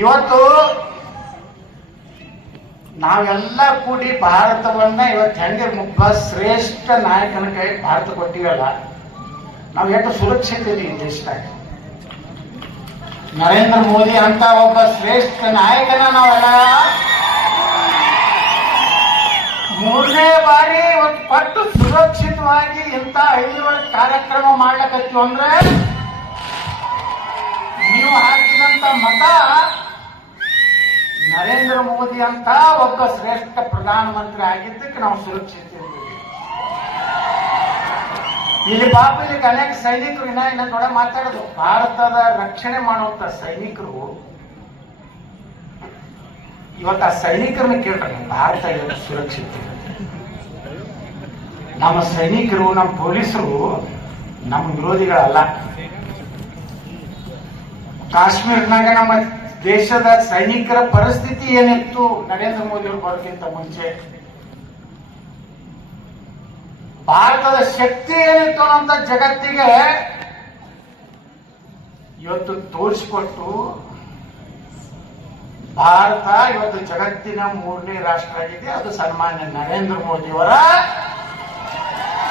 ಇವತ್ತು ನಾವೆಲ್ಲ ಕೂಡಿ ಭಾರತವನ್ನ ಇವತ್ತು ಹೆಂಗೆ ಒಬ್ಬ ಶ್ರೇಷ್ಠ ನಾಯಕನ ಕೈ ಭಾರತ ಕೊಟ್ಟಿವಲ್ಲ, ನಾವು ಎಷ್ಟು ಸುರಕ್ಷಿತ ಈ ದೇಶದಾಗ. ನರೇಂದ್ರ ಮೋದಿ ಅಂತ ಒಬ್ಬ ಶ್ರೇಷ್ಠ ನಾಯಕನ ನಾವೆಲ್ಲ ಮೂರನೇ ಬಾರಿ ಇವತ್ತು ಪಟ್ಟು ಸುರಕ್ಷಿತವಾಗಿ ಇಂಥ ಹಳ್ಳಿಯೊಳಗೆ ಕಾರ್ಯಕ್ರಮ ಮಾಡ್ಲಕತ್ತೀವಿ ಅಂದ್ರೆ ನೀವು ಹಾಕಿದಂತ ಮತ ನರೇಂದ್ರ ಮೋದಿ ಅಂತ ಒಬ್ಬ ಶ್ರೇಷ್ಠ ಪ್ರಧಾನಮಂತ್ರಿ ಆಗಿದ್ದಕ್ಕೆ ನಾವು ಸುರಕ್ಷಿತ ಇದ್ದೀವಿ. ಇಲ್ಲಿ ಪಾಪ ಇಲ್ಲಿ ಅನೇಕ ಸೈನಿಕರು ಇನ್ನ ದೊಡ್ಡ ಮಾತಾಡೋದು, ಭಾರತದ ರಕ್ಷಣೆ ಮಾಡುವಂತ ಸೈನಿಕರು ಇವತ್ತು ಆ ಸೈನಿಕರನ್ನ ಕೇಳ್ತಾರೆ, ಭಾರತ ಇವತ್ತು ಸುರಕ್ಷಿತ. ನಮ್ಮ ಸೈನಿಕರು, ನಮ್ಮ ಪೊಲೀಸರು ನಮ್ಮ ವಿರೋಧಿಗಳಲ್ಲ. ಕಾಶ್ಮೀರನಾಗ ನಮ್ಮ ದೇಶದ ಸೈನಿಕರ ಪರಿಸ್ಥಿತಿ ಏನಿತ್ತು ನರೇಂದ್ರ ಮೋದಿ ಅವರು ಬರೋಕ್ಕಿಂತ ಮುಂಚೆ, ಭಾರತದ ಶಕ್ತಿ ಏನಿತ್ತು ಅನ್ನೋಂಥ ಜಗತ್ತಿಗೆ ಇವತ್ತು ತೋರಿಸಿಕೊಟ್ಟು ಭಾರತ ಇವತ್ತು ಜಗತ್ತಿನ 3ನೇ ರಾಷ್ಟ್ರ ಆಗಿದೆ. ಅದು ಸನ್ಮಾನ್ಯ ನರೇಂದ್ರ ಮೋದಿಯವರ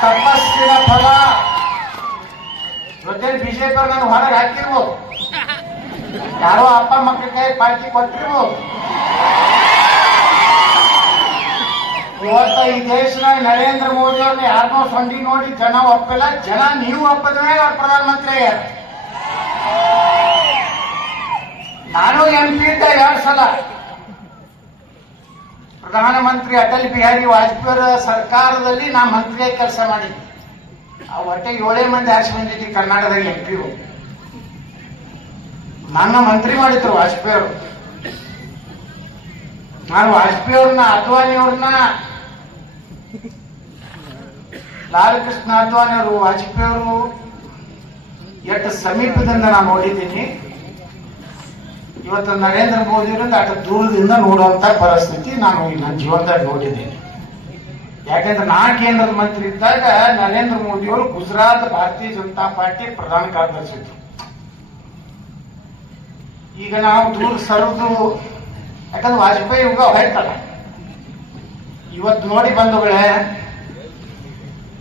ತಪಸ್ಸಿನ ಫಲ. ಇವತ್ತೇ ಬಿಜೆಪಿ ಅವ್ರು ನಾನು ಹೊರಗೆ ಹಾಕಿರ್ಬೋದು, ಯಾರೋ ಅಪ್ಪ ಮಕ್ಕಳ ಕೈ ಪಾರ್ಟಿ ಕೊಟ್ಟಿರ್ಬೋದು. ಇವತ್ತ ಈ ದೇಶದಾಗ ನರೇಂದ್ರ ಮೋದಿ ಅವ್ರನ್ನ ಯಾರನ್ನೋ ಸೊಂಡಿ ನೋಡಿ ಜನ ಒಪ್ಪಿಲ್ಲ. ಜನ ನೀವು ಒಪ್ಪದ ಮೇಲೆ ಅವ್ರ ಪ್ರಧಾನಮಂತ್ರಿ ಆಗ್ಯಾರ. ನಾನು MP ಇದ್ದ 2 ಸಲ ಪ್ರಧಾನಮಂತ್ರಿ ಅಟಲ್ ಬಿಹಾರಿ ವಾಜಪೇಯಿ ಅವರ ಸರ್ಕಾರದಲ್ಲಿ ನಾ ಮಂತ್ರಿಯಾಗಿ ಕೆಲಸ ಮಾಡಿದ್ದೆ. ಆ ಒಟ್ಟೆ 7 ಮಂದಿ ಆರ್ಸಿ ಬಂದಿದ್ವಿ ಕರ್ನಾಟಕದಾಗ MP. ನನ್ನ ಮಂತ್ರಿ ಮಾಡಿದ್ರು ವಾಜಪೇಯಿ ಅವರು. ನಾನು ವಾಜಪೇಯಿ ಅವ್ರನ್ನ, ಅದ್ವಾನಿ ಅವ್ರನ್ನ, ಲಾಲ್ ಕೃಷ್ಣ ಅದ್ವಾನಿ ಅವರು, ವಾಜಪೇಯಿ ಅವರು ಎಷ್ಟು ಸಮೀಪದಿಂದ ನಾನು ನೋಡಿದ್ದೀನಿ. ಇವತ್ತು ನರೇಂದ್ರ ಮೋದಿ ಅವರಿಂದ ಅಷ್ಟು ದೂರದಿಂದ ನೋಡುವಂತ ಪರಿಸ್ಥಿತಿ ನಾನು ನನ್ನ ಜೀವನದಾಗ ನೋಡಿದ್ದೀನಿ. ಯಾಕೆಂದ್ರೆ ನಾ ಕೇಂದ್ರದ ಮಂತ್ರಿ ಇದ್ದಾಗ ನರೇಂದ್ರ ಮೋದಿ ಅವರು ಗುಜರಾತ್ ಭಾರತೀಯ ಜನತಾ ಪಾರ್ಟಿ ಪ್ರಧಾನ ಕಾರ್ಯದರ್ಶಿ ಇದ್ರು. ಈಗ ನಾವು ದೂರ ಸರಿದು, ಯಾಕಂದ್ರೆ ವಾಜಪೇಯಿ ಯುಗ ಹೋಯ್ತಲ್ಲ. ಇವತ್ತು ನೋಡಿ ಬಂಧುಗಳೇ,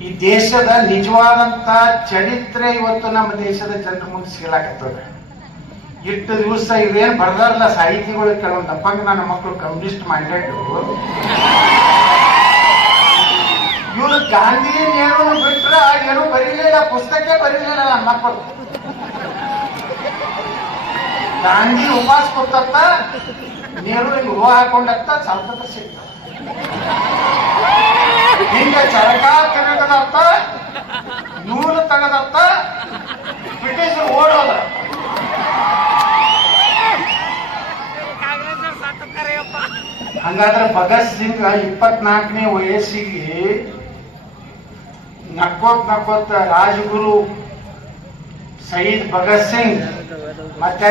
ಈ ದೇಶದ ನಿಜವಾದಂತ ಚರಿತ್ರೆ ಇವತ್ತು ನಮ್ಮ ದೇಶದ ಜನರ ಮುಂದೆ ಸಿಗಲಾಕತ್ತದ. ಇಷ್ಟು ದಿವಸ ಇವೇನು ಬರ್ದಾರಲ್ಲ ಸಾಹಿತಿಗಳು, ಕೆಲವೊಂದು ತಪ್ಪಂಗ ನನ್ನ ಮಕ್ಕಳು ಕಮ್ಯುನಿಸ್ಟ್ ಮೈಂಡೆಡ್, ಇವರು ಗಾಂಧಿ ನೆಹರು ಬಿಟ್ರ ಏನು ಬರೀಲಿಲ್ಲ, ಪುಸ್ತಕ ಬರೀಲಿಲ್ಲ ನನ್ನ ಮಕ್ಕಳು. ಗಾಂಧಿ ಉಪವಾಸ ಕೊಟ್ಟತ್ತ, ನೆಹರು ಹಿಂಗ ಹೂವು ಹಾಕೊಂಡತ್ತ, ಸ್ವಾತಂತ್ರ್ಯ ಸಿಗ್ತ. ಹಿಂಗ ಚರಕ ತಿರುಗದತ್ತ, ನೂಲು ತೆಗದತ್ತ, ಬ್ರಿಟಿಷರು ಓಡೋದ. ಹಂಗಾದ್ರೆ ಭಗತ್ ಸಿಂಗ್ 24ನೇ ವಯಸ್ಸಿಗೆ ನಕ್ಕೋತ್ ರಾಜಗುರು ಶಹೀದ್ ಭಗತ್ ಸಿಂಗ್ ಮತ್ತೆ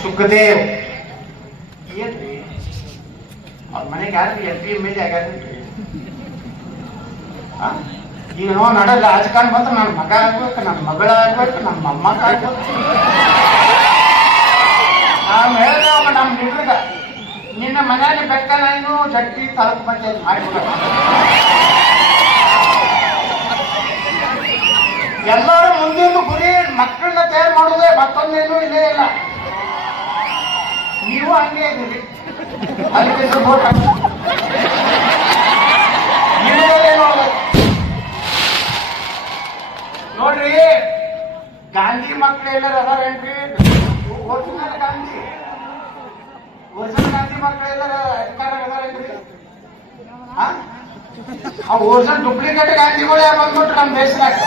ಸುಖದೇವ್ ಏನ್ರಿ ಅವ್ರ ಮನೆಗೆ ಯಾರು MP MLA ಆಗ್ಯಾರೇನ್ರಿ? ಈಗ ನಾವು ನಡ ರಾಜಕಾರಣ ಬಂದ್ರೆ ನನ್ನ ಮಗ ಆಗ್ಬೇಕು, ನನ್ನ ಮಗಳ ಆಗ್ಬೇಕು, ನನ್ನ ಮೊಮ್ಮಗ ಆಗ್ಬೇಕು. ನಾವು ಹೇಳಿದ್ರೆ ಅವ ನಮ್ಮ ಲೀಡ್ರಗ ನಿನ್ನ ಮನೆಯಲ್ಲಿ ಬೆಕ್ಕ ನಾನು ಜಟ್ಟಿ ತಾಲೂಕು ಪಂಚಾಯತ್ ಮಾಡಿಬಿಡ. ಎಲ್ಲರೂ ಮುಂದಿನ ಗುರಿ ಮಕ್ಕಳನ್ನ ತಯಾರು ಮಾಡೋದೇ, ಮತ್ತೊಂದೇನು ಇಲ್ಲೇ ಇಲ್ಲ. ನೀವು ಹಂಗೆ ಇದ್ದೀರಿ, ಅದಕ್ಕೆ ಸಪೋರ್ಟ್ ನೋಡ್ರಿ. ಗಾಂಧಿ ಮಕ್ಕಳು ಎಲ್ಲರೂ ಅದಾರೇನ್ರಿ? ಒರಿಜಿನಲ್ ಗಾಂಧಿ ಮಕ್ಕಳು ಎಲ್ಲರ ಅಧಿಕಾರ ಅದಾರೇನ್ರಿ? ಆ ಒರಿಜಿನಲ್ ಡೂಪ್ಲಿಕೇಟ್ ಗಾಂಧಿಗಳೇ ಬಂದ್ಬಿಟ್ರು ನಮ್ಮ ದೇಶದಾಗ.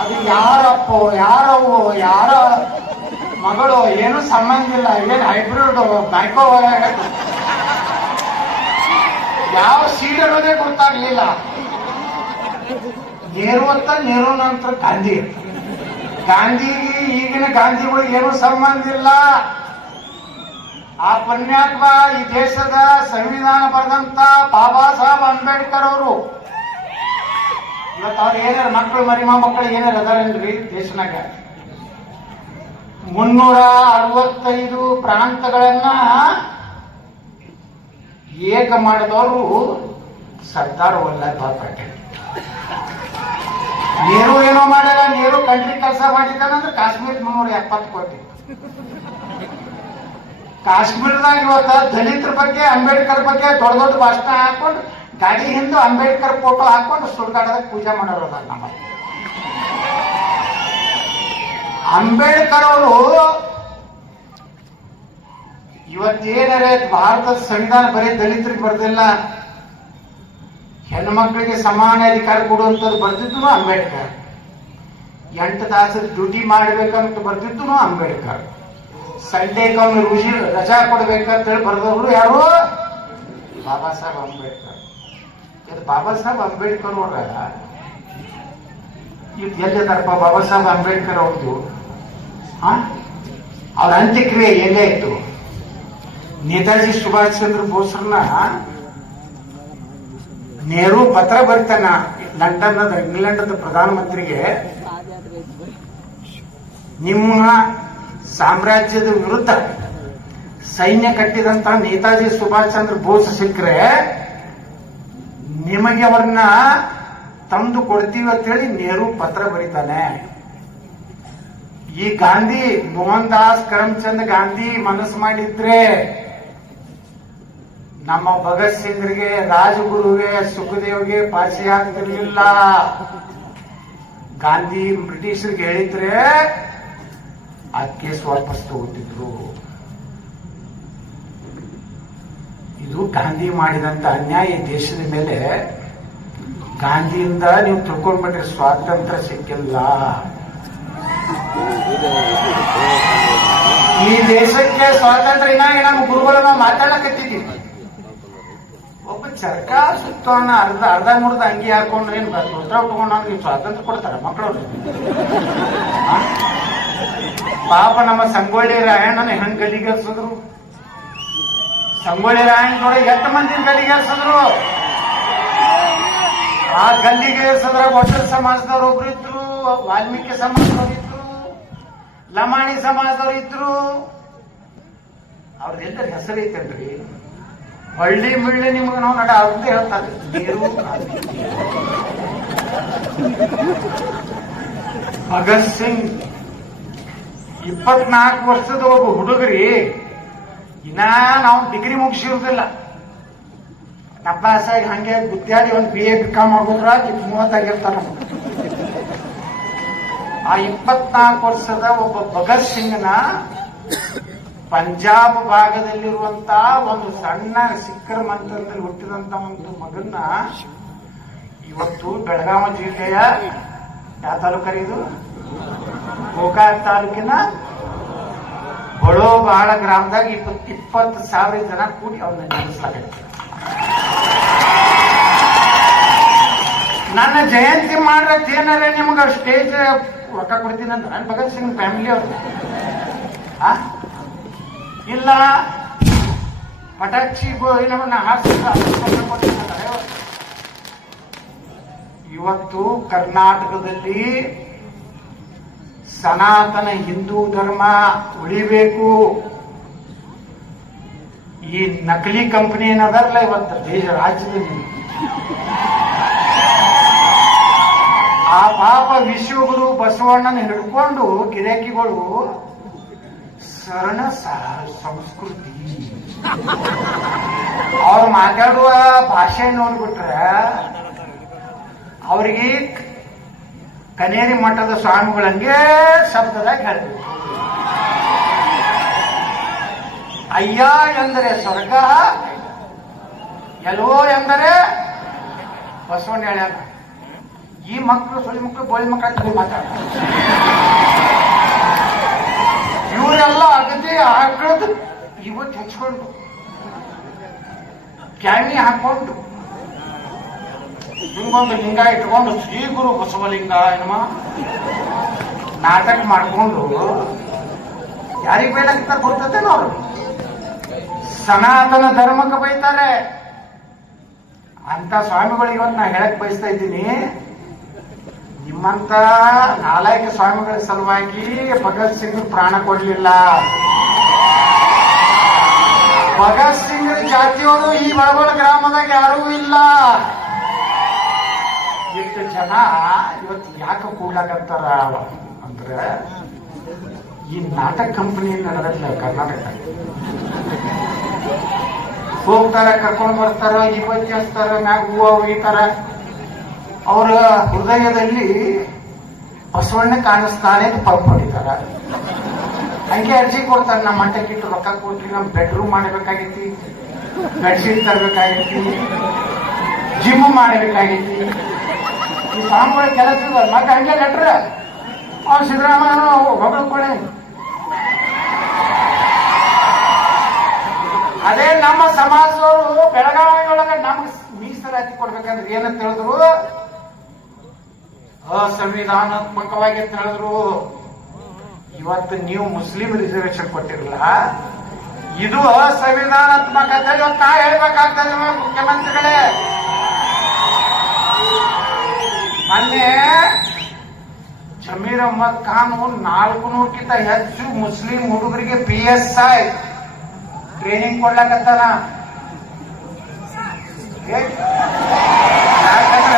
ಅದು ಯಾರಪ್ಪೋ, ಯಾರವು, ಯಾರ ಮಗಳು, ಏನು ಸಂಬಂಧ ಇಲ್ಲ. ಏನ್ ಹೈಬ್ರಿಡ್ ಬ್ಯಾಂಕೋ ಯಾವ ಸೀಟ್ ಅನ್ನೋದೇ ಗೊತ್ತಾಗ್ಲಿಲ್ಲ. ನೆಹರು ಅಂತ, ನೆಹರು ನಂತರ ಗಾಂಧಿ. ಗಾಂಧಿಗೆ ಈಗಿನ ಗಾಂಧಿಗಳಿಗೆ ಏನು ಸಂಬಂಧ ಇಲ್ಲ. ಆ ಪುಣ್ಯಾತ್ಮ ಈ ದೇಶದ ಸಂವಿಧಾನ ಬರೆದಂತ ಬಾಬಾ ಸಾಹೇಬ್ ಅಂಬೇಡ್ಕರ್ ಅವರು. ಇವತ್ತು ಅವ್ರು ಏನಾರ ಮಕ್ಕಳು, ಮರಿಮಾ ಮಕ್ಕಳು ಏನಾರ ಅದಾರೇನ್ರಿ ದೇಶನಾಗ? 365 ಪ್ರಾಂತಗಳನ್ನ ಏಕ ಮಾಡಿದವರು ಸರ್ದಾರ್ ವಲ್ಲಭಭಾಯ್ ಪಟೇಲ್. ನೆಹರು ಏನೋ ಮಾಡಲ್ಲ, ನೆಹರು ಕಂಟ್ರಿ ಕೆಲಸ ಮಾಡಿದ್ದಾನಂದ್ರೆ ಕಾಶ್ಮೀರ 370 ಕೋಟಿ. ಕಾಶ್ಮೀರದಾಗ ಇವತ್ತ ದಲಿತರ ಬಗ್ಗೆ, ಅಂಬೇಡ್ಕರ್ ಬಗ್ಗೆ ದೊಡ್ಡ ದೊಡ್ಡ ಭಾಷಣ ಹಾಕೊಂಡು ಗಾಡಿ ಹಿಂದೆ ಅಂಬೇಡ್ಕರ್ ಫೋಟೋ ಹಾಕೊಂಡು ಸುಡ್ಗಾಡದಾಗ ಪೂಜೆ ಮಾಡೋರು ನಮ್ಮ ಅಂಬೇಡ್ಕರ್ ಅವರು. ಇವತ್ತೇನರೇ ಭಾರತದ ಸಂವಿಧಾನ ಬರೀ ದಲಿತರಿಗೆ ಬರ್ದಿಲ್ಲ, ಹೆಣ್ಣು ಮಕ್ಕಳಿಗೆ ಸಮಾನ ಅಧಿಕಾರ ಕೊಡುವಂಥದ್ದು ಬರ್ದಿದ್ದು ಅಂಬೇಡ್ಕರ್. 8 ತಾಸು ಡ್ಯೂಟಿ ಮಾಡ್ಬೇಕಂತ ಬರ್ದಿದ್ದು ಅಂಬೇಡ್ಕರ್. ಸಂಡೇಗೊಮ್ಮೆ ರಜಾ ಕೊಡ್ಬೇಕಂತ ಹೇಳಿ ಬರ್ದವರು ಯಾರು? ಬಾಬಾ ಸಾಹೇಬ್ ಅಂಬೇಡ್ಕರ್. ಇದು ಬಾಬಾ ಸಾಹೇಬ್ ಅಂಬೇಡ್ಕರ್ ಅವರ ಇದು ಎಲ್ಲಿದಾರಪ್ಪ ಬಾಬಾ ಸಾಹೇಬ್ ಅಂಬೇಡ್ಕರ್ ಅವ್ರದ್ದು? ಅವ್ರ ಅಂತ್ಯಕ್ರಿಯೆ ಎಲ್ಲೇ ಇತ್ತು? ನೇತಾಜಿ ಸುಭಾಷ್ ಚಂದ್ರ ಬೋಸ್ರನ್ನ ನೆಹರು ಪತ್ರ ಬರೀತಾನ ಲಂಡನ್ ಇಂಗ್ಲೆಂಡ್ ಪ್ರಧಾನಮಂತ್ರಿಗೆ, ನಿಮ್ಮ ಸಾಮ್ರಾಜ್ಯದ ವಿರುದ್ಧ ಸೈನ್ಯ ಕಟ್ಟಿದಂತ ನೇತಾಜಿ ಸುಭಾಷ್ ಚಂದ್ರ ಬೋಸ್ ಸಿಕ್ಕರೆ ನಿಮಗೆ ಅವ್ರನ್ನ ತಂದು ಕೊಡ್ತೀವಿ ಅಂತ ಹೇಳಿ ನೆಹರು ಪತ್ರ ಬರೀತಾನೆ. ಈ ಗಾಂಧಿ ಮೋಹನ್ ದಾಸ್ ಕರಮ್ಚಂದ್ ಗಾಂಧಿ ಮನಸ್ಸು ಮಾಡಿದ್ರೆ ನಮ್ಮ ಭಗತ್ ಸಿಂಗ್ರಿಗೆ, ರಾಜಗುರುಗೆ, ಸುಖದೇವ್ಗೆ ಪಾಸಿ ಆಗ್ತಿರ್ಲಿಲ್ಲ. ಗಾಂಧಿ ಬ್ರಿಟಿಷರಿಗೆ ಹೇಳಿದ್ರೆ ಆ ಕೇಸ್ ವಾಪಸ್ ತಗೋತಿದ್ರು. ಇದು ಗಾಂಧಿ ಮಾಡಿದಂತ ಅನ್ಯಾಯ ದೇಶದ ಮೇಲೆ. ಗಾಂಧಿಯಿಂದ ನೀವು ತಿಳ್ಕೊಂಡ್ಬಿಟ್ರೆ ಸ್ವಾತಂತ್ರ್ಯ ಸಿಕ್ಕಿಲ್ಲ. ಈ ದೇಶಕ್ಕೆ ಸ್ವಾತಂತ್ರ್ಯ ಇನ್ನಾಗಿ ನಮ್ಮ ಗುರುಗಳು ನಾವು ಮಾತಾಡಕತ್ತಿದ್ದೀವಿ. ಒಬ್ಬ ಸರ್ಕಾರ ಸುತ್ತವನ್ನ ಅರ್ಧ ಮುರ್ದ ಅಂಗಿ ಹಾಕೊಂಡು ಏನ್ ಉತ್ತರ ಉಟ್ಕೊಂಡು ನೀವು ಸ್ವಾತಂತ್ರ್ಯ ಕೊಡ್ತಾರ ಮಕ್ಕಳು? ಪಾಪ ನಮ್ಮ ಸಂಗೊಳ್ಳಿ ರಾಯಣ್ಣನ ಹೆಂಗ್ ಗಲ್ಲಿಗೇರ್ಸಿದ್ರು. ಸಂಗೊಳ್ಳಿ ರಾಯಣ್ಣ ನೋಡಿ ಎಷ್ಟು ಮಂದಿ ಗಲ್ಲಿಗೇರ್ಸಿದ್ರು. ಆ ಗಲ್ಲಿಗೇರ್ಸದ್ರ ಒಟ್ಟರ ಸಮಾಜದವ್ರು ಒಬ್ರು ಇದ್ರು, ವಾಲ್ಮೀಕಿ ಸಮಾಜದವ್ರು ಇದ್ರು, ಲಮಾಣಿ ಸಮಾಜದವ್ರು ಇದ್ರು. ಅವ್ರದ್ದೆಲ್ಲರ ಹೆಸರು ಐತಲ್ರಿ. ಹಳ್ಳಿ ಮಿಳ್ಳಿ ನಿಮ್ಗೆ ನಾವು ನಡ ಅವ್ರದ್ದೇ ಹೇಳ್ತಾರೆ. ನೀರು ಭಗತ್ ಸಿಂಗ್ 24 ವರ್ಷದ ಒಬ್ಬ ಹುಡುಗರಿ, ಇನ್ನ ನಾವು ಡಿಗ್ರಿ ಮುಗಿಸಿರುದಿಲ್ಲ. ನಪಾಸಾಗಿ ಹಂಗೆ ಗುದ್ದಾಡಿ ಒಂದು BA BCom ಆಗೋದ್ರಾಗ 30 ಆಗಿರ್ತಾರ. ಆ 24 ವರ್ಷದ ಒಬ್ಬ ಭಗತ್ ಸಿಂಗ್ನ ಪಂಜಾಬ್ ಭಾಗದಲ್ಲಿರುವಂತ ಒಂದು ಸಣ್ಣ ಸಿಕ್ಕರ್ ಮಂತ್ರದಲ್ಲಿ ಹುಟ್ಟಿದಂತ ಒಂದು ಮಗನ್ನ ಇವತ್ತು ಬೆಳಗಾವಿ ಜಿಲ್ಲೆಯ ಯಾವ ತಾಲೂಕರಿ ಇದು? ಗೋಕಾಕ್ ತಾಲೂಕಿನ ಬಡೋ ಬಹಳ ಗ್ರಾಮದಾಗ 20,000 ಜನ ಕೂಡಿ ಅವ್ರನ್ನ ನೆನೆಸಲಾಗತ್ತೆ. ನನ್ನ ಜಯಂತಿ ಮಾಡ್ರತ್ ಏನಾರ ನಿಮ್ಗೆ ಸ್ಟೇಜ್ ರೊಕ್ಕ ಕೊಡ್ತೀನಿ ಅಂತ ನಾನು ಭಗತ್ ಸಿಂಗ್ ಫ್ಯಾಮಿಲಿ ಅವ್ರು ಇಲ್ಲ ಪಟಾಕ್ಷಿ ನಮ್ಮನ್ನ ಇವತ್ತು ಕರ್ನಾಟಕದಲ್ಲಿ ಸನಾತನ ಹಿಂದೂ ಧರ್ಮ ಉಳಿಬೇಕು. ಈ ನಕಲಿ ಕಂಪನಿ ಏನದಲ್ಲ ಇವತ್ತು ದೇಶ ರಾಜ್ಯದಲ್ಲಿ, ಆ ಪಾಪ ವಿಶ್ವಗುರು ಬಸವಣ್ಣನ ಹಿಡ್ಕೊಂಡು ಗಿರಾಕಿಗಳು ಶರಣ ಸಂಸ್ಕೃತಿ ಅವ್ರು ಮಾತಾಡುವ ಭಾಷೆ ನೋಡ್ಬಿಟ್ರೆ ಅವ್ರಿಗೆ ಕನೇರಿ ಮಠದ ಸ್ವಾಮಿಗಳಂಗೆ ಶಬ್ದದಾಗ ಹೇಳ್ಬೇಕು. ಅಯ್ಯ ಎಂದರೆ ಸ್ವರ್ಗ, ಎಲ್ಲೋ ಎಂದರೆ ಬಸವಣ್ಣ ಹೇಳ್ಯಾನ. ಈ ಮಕ್ಕಳು ಸುಳಿ ಮಕ್ಕಳು ಬೋಳಿ ಮಕ್ಕಳು ಮಾತಾಡ್ತಾರೆ. ಇವರೆಲ್ಲ ಅಗದಿ ಹಾಕೊಳ್ಳೋದು ಇವತ್ತು ಹಚ್ಕೊಂಡು ಕ್ಯಾಣಿ ಹಾಕೊಂಡು ಹಿಂಗೊಂದು ಲಿಂಗ ಇಟ್ಕೊಂಡು ಶ್ರೀ ಗುರು ಬಸವಲಿಂಗ ಏನಮ್ಮ ನಾಟಕ ಮಾಡಿಕೊಂಡು ಯಾರಿಗೆ ಬೈಲಾಗ್ತಾರೆ ಗೊತ್ತೇನೋ ಅವರು? ಸನಾತನ ಧರ್ಮಕ್ಕೆ ಬೈತಾರೆ ಅಂತ ಸ್ವಾಮಿಗಳು ಇವತ್ತು ನಾ ಹೇಳಕ್ ಬಯಸ್ತಾ ಇದ್ದೀನಿ. ನಿಮ್ಮಂತ ನಾಲಾಯಕ ಸ್ವಾಮಿಗಳ ಸಲುವಾಗಿ ಭಗತ್ ಸಿಂಗ್ ಪ್ರಾಣ ಕೊಡ್ಲಿಲ್ಲ. ಭಗತ್ ಸಿಂಗ್ ಜಾತಿಯವರು ಈ ಬಳಗೋಳ ಗ್ರಾಮದಾಗ ಯಾರೂ ಇಲ್ಲ. ಎಷ್ಟು ಜನ ಇವತ್ತು ಯಾಕೆ ಕೂಡ್ಲಾಕಂತಾರ ಅಂದ್ರೆ ಈ ನಾಟಕ ಕಂಪನಿ ನಡೆದಿಲ್ಲ ಕರ್ನಾಟಕ. ಹೋಗ್ತಾರ, ಕರ್ಕೊಂಡ್ ಬರ್ತಾರ, ಇವತ್ತು ಹಚ್ತಾರ, ಮ್ಯಾಗ ಹೂವು ಒಗಿತಾರ. ಅವರ ಹೃದಯದಲ್ಲಿ ಬಸವಣ್ಣ ಕಾಣಿಸ್ತಾನೆ ಪಂಪ್ ಹೊಡಿತಾರ. ಹಂಗೆ ಅರ್ಜಿ ಕೊಡ್ತಾರೆ, ನಮ್ಮ ಮಂಟಕ್ಕಿಟ್ಟು ರೊಕ್ಕ ಕೊಟ್ರಿ, ನಮ್ ಬೆಡ್ರೂಮ್ ಮಾಡಬೇಕಾಗೈತಿ, ಬೆಡ್ಶೀಟ್ ತರಬೇಕಾಗೈತಿ, ಜಿಮ್ ಮಾಡಬೇಕಾಗೈತಿ. ಈ ಸ್ವಾಮಿಗಳ ಕೆಲಸ ಮತ್ತೆ ಹಂಗೆ ಲೆಟ್ರ ಅವ್ರು ಸಿದ್ದರಾಮಯ್ಯ ಹೊಗಳಕೊಳ್ಳಿ. ಅದೇ ನಮ್ಮ ಸಮಾಜದವರು ಬೆಳಗಾವಿ ಒಳಗೆ ನಮ್ಗೆ ಮೀಸಲಾತಿ ಕೊಡ್ಬೇಕಂದ್ರೆ ಏನಂತ ಹೇಳಿದ್ರು, ಅಸಂವಿಧಾನಾತ್ಮಕವಾಗಿ ಅಂತ ಹೇಳಿದ್ರು. ಇವತ್ತು ನೀವು ಮುಸ್ಲಿಂ ರಿಸರ್ವೇಶನ್ ಕೊಟ್ಟಿರಲ್ಲ, ಇದು ಅಸಂವಿಧಾನಾತ್ಮಕ ಅಂತ ಇವತ್ತು ನಾ ಹೇಳ್ಬೇಕಾಗ್ತದೆ ಮುಖ್ಯಮಂತ್ರಿಗಳೇ. ಮೊನ್ನೆ ಜಮೀರ್ ಅಹ್ಮದ್ ಖಾನ್ 400ಕ್ಕಿಂತ ಹೆಚ್ಚು ಮುಸ್ಲಿಂ ಹುಡುಗರಿಗೆ PSI ಟ್ರೈನಿಂಗ್ ಕೊಡ್ಲಾಕತ್ತಾನ. ಯಾಕಂದ್ರ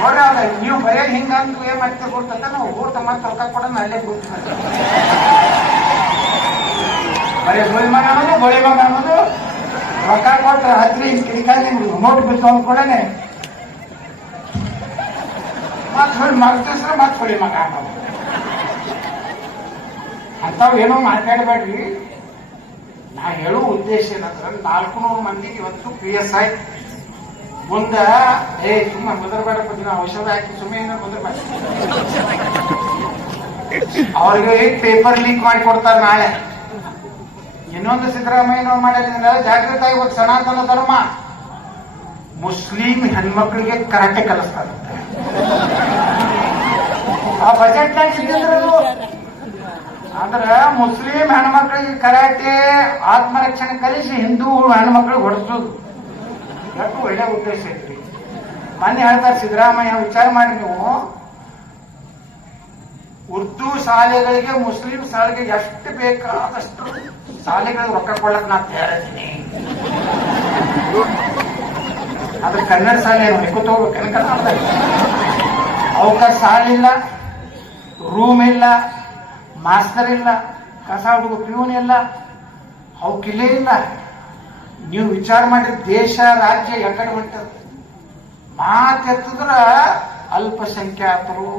ನೋಡ್ರಿ, ನೀವು ಬರೀ ಹಿಂಗಂದು ಏನ್ ಮಾಡ್ತೀವಿ ಕೊಡ್ತಕ್ಕ, ನಾವು ಊಟ ಮತ್ತೆ ರೊಕ್ಕ ಕೊಡೋಣ ಅಲ್ಲೇ ಕೂತ್ಕೊಂಡು ಬರೀ ಗೋಳಿ ಮಗ ಅನ್ನೋದು ಗೋಳಿ ಮಗ ಅನ್ನೋದು ರೊಕ್ಕ ಕೊಟ್ರೆ ಹತ್ರಿ ಕಿಡಿಕಾಯಿ ನೋಟ್ ಬಿತ್ತು ಅಂದ್ಕೊಡನೆ ಮತ್ ಹೊಳಿ ಮಗ್ತಿಸ್ರೆ ಮತ್ ಹೊಳಿ ಮಗ ಅನ್ನೋದು. ಅಂತಾವ್ ಏನೋ ಮಾತಾಡಬೇಡ್ರಿ. ನಾ ಹೇಳೋ ಉದ್ದೇಶ ಏನಂದ್ರೆ 400 ಮಂದಿಗೆ ಇವತ್ತು PSI ಮುಂದ ಸುಮ್ಮ ಮುದರ್ಬೇಡಪ್ಪ, ಔಷಧ ಹಾಕಿ ಸುಮ್ಮನೆ ಮುದರ್ಬೇಡ. ಅವ್ರಿಗೆ ಪೇಪರ್ ಲೀಕ್ ಮಾಡಿ ಕೊಡ್ತಾರೆ ನಾಳೆ. ಇನ್ನೊಂದು ಸಿದ್ದರಾಮಯ್ಯನವ್ರು ಮಾಡಿದ್ರೆ ಜಾಗೃತ ಇವತ್ತು ಸನಾತನ ಧರ್ಮ ಮುಸ್ಲಿಂ ಹೆಣ್ಮಕ್ಳಿಗೆ ಕರಾಟೆ ಕಲಿಸ್ತಾರೆ. ಆ ಬಜೆಟ್ ಸಿಕ್ಕಿದ್ರು ಅಂದ್ರ ಮುಸ್ಲಿಂ ಹೆಣ್ಮಕ್ಳಿಗೆ ಕರಾಟೆ ಆತ್ಮರಕ್ಷಣೆ ಕಲಿಸಿ ಹಿಂದೂ ಹೆಣ್ಮಕ್ಳಿಗೆ ಹೊಡೆಸೋದು ಎಷ್ಟು ಒಳ್ಳೆ ಉದ್ದೇಶ ಐತ್ರಿ. ಮೊನ್ನೆ ಹೇಳ್ತಾರೆ ಸಿದ್ದರಾಮಯ್ಯ, ವಿಚಾರ ಮಾಡಿ ನೀವು, ಉರ್ದು ಶಾಲೆಗಳಿಗೆ ಮುಸ್ಲಿಂ ಶಾಲೆಗೆ ಎಷ್ಟು ಬೇಕಾದಷ್ಟು ಶಾಲೆಗಳಿಗೆ ರೊಕ್ಕ ಕೊಡಕ್ ನಾ ತಯಾರಿದ್ದೀನಿ. ಆದ್ರೆ ಕನ್ನಡ ಶಾಲೆ ಹೊಯ್ಕೊತ ಹೋಗ್ಬೇಕು ಕನ್ನಡದಾಗ. ಅವಕ್ಕ ಸಾಲಿಲ್ಲ, ರೂಮ್ ಇಲ್ಲ, ಮಾಸ್ತರ್ ಇಲ್ಲ, ಕಸ ಹುಡುಗ ಪ್ಯೂನ್ ಇಲ್ಲ, ಅವಕ್ಕಿಲ್ಲೇ ಇಲ್ಲ. ನೀವು ವಿಚಾರ ಮಾಡಿ ದೇಶ ರಾಜ್ಯ ಯಾಕಡೆ ಹೊಂಟದ. ಮಾತೆತ್ತಿದ್ರ ಅಲ್ಪಸಂಖ್ಯಾತರು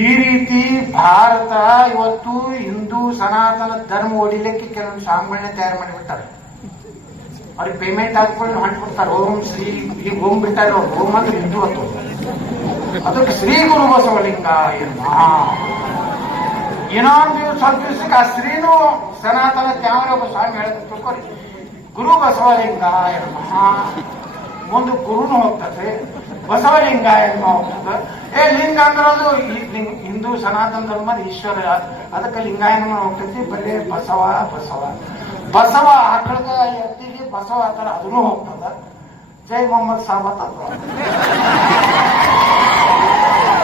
ಈ ರೀತಿ ಭಾರತ ಇವತ್ತು ಹಿಂದೂ ಸನಾತನ ಧರ್ಮ ಹೊಡಿಲಿಕ್ಕೆ ಕೆಲವೊಂದು ಸಾಮಾನ್ಯ ತಯಾರು ಮಾಡಿಬಿಡ್ತಾರೆ. ಅವ್ರಿಗೆ ಪೇಮೆಂಟ್ ಹಾಕೊಂಡು ಹೊಂಟ್ಬಿಡ್ತಾರೆ. ಓಂ ಶ್ರೀ ಈಗ ಓಂ ಬಿಟ್ಟಾರೆ, ಓಂ ಅಂದ್ರೆ ಹಿಂದೂ ಹೊತ್ತು, ಅದಕ್ಕೆ ಶ್ರೀ ಗುರು ಬಸವಲಿಂಗ ಇನ್ನೊಂದು ಸ್ವಲ್ಪ ದಿವಸಕ್ಕೆ ಆ ಶ್ರೀನು ಸನಾತನ ತ್ಯಾವರ ಒಬ್ಬ ಸ್ವಾಮಿ ಹೇಳಿದ್ರು ತಿಳ್ಕೊರಿ, ಗುರು ಬಸವಲಿಂಗಾಯ ನಮಃ. ಮುಂದೆ ಗುರುನು ಹೋಗ್ತದೆ, ಬಸವಲಿಂಗಾಯ ಹೋಗ್ತದೆ. ಲಿಂಗ ಅಂದ್ರೆ ಹಿಂದೂ ಸನಾತನ ಧರ್ಮ ಈಶ್ವರ, ಅದಕ್ಕೆ ಲಿಂಗಾಯನ ಹೋಗ್ತೈತಿ. ಬರೀ ಬಸವ ಆಕಳದ ಎತ್ತಿಗೆ ಬಸವ ಆತರ ಅದನ್ನು ಹೋಗ್ತದ. ಜೈ ಮೊಹಮ್ಮದ್ ಸಾಬತ್ ಅಂತ